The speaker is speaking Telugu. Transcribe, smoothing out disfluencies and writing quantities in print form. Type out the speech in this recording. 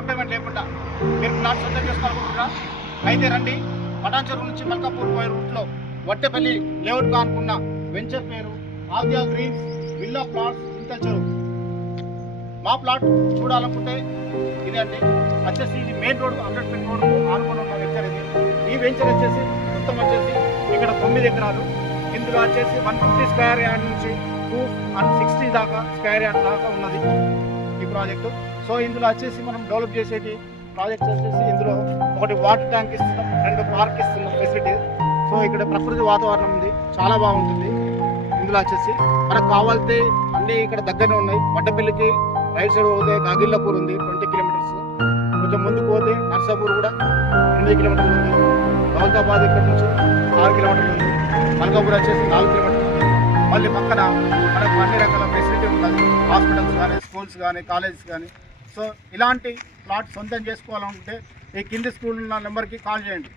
డౌన్ పేమెంట్ లేకుండా మీరు ప్లాట్ సొంతం చేసుకోవాలనుకుంటున్నారా? అయితే రండి. పటాన్చెరు నుంచి మల్కాపూర్ పోయే రూట్లో వట్టెపల్లి లేఅవుట్ కానుకున్న వెంచర్ పేరు ఆద్యా గ్రీన్స్ విల్లా ప్లాట్స్ చింతచెరు. మా ప్లాట్ చూడాలనుకుంటే ఇదే అండి. వచ్చేసి ఇది మెయిన్ రోడ్ 100 ఫీట్ రోడ్ ఆనుకుని ఉన్న వెంచర్ ఇది. ఈ వెంచర్ వచ్చేసి మొత్తం వచ్చేసి ఇక్కడ 9 ఎకరాలు. ఇందులో వచ్చేసి 150 స్క్వేర్ యార్డ్ నుంచి 260 దాకా స్క్వేర్ యార్డ్ దాకా ఉన్నది ఈ ప్రాజెక్టు. సో ఇందులో వచ్చేసి మనం డెవలప్ చేసేది ప్రాజెక్ట్స్ వచ్చేసి ఇందులో ఒకటి వాటర్ ట్యాంక్ ఇస్తున్నాం, 2 పార్క్ ఇస్తున్నాం ఫెసిలిటీ. సో ఇక్కడ ప్రకృతి వాతావరణం ఉంది, చాలా బాగుంటుంది. ఇందులో వచ్చేసి మనకు కావాలితే అన్నీ ఇక్కడ దగ్గరనే ఉన్నాయి. వడ్డపల్లికి రైట్ సైడ్ పోతే గాగిల్లపూర్ ఉంది 20 కిలోమీటర్స్. కొంచెం ముందుకు పోతే నర్సాపూర్ కూడా 8 కిలోమీటర్లు ఉంది. దౌలతాబాద్ ఇక్కడ నుంచి 6 కిలోమీటర్లు ఉంది. మల్కాపూర్ వచ్చేసి 4 కిలోమీటర్లు ఉంది. మళ్ళీ పక్కన మనకు అన్ని రకాల ఫెసిలిటీ ఉంటుంది, హాస్పిటల్స్ కానీ, స్కూల్స్ కానీ, కాలేజెస్ కానీ. సో ఇలాంటి ప్లాట్ సొంతం చేసుకోవాలనుకుంటే ఈ కింది స్కూల్ ఉన్న నెంబర్కి కాల్ చేయండి.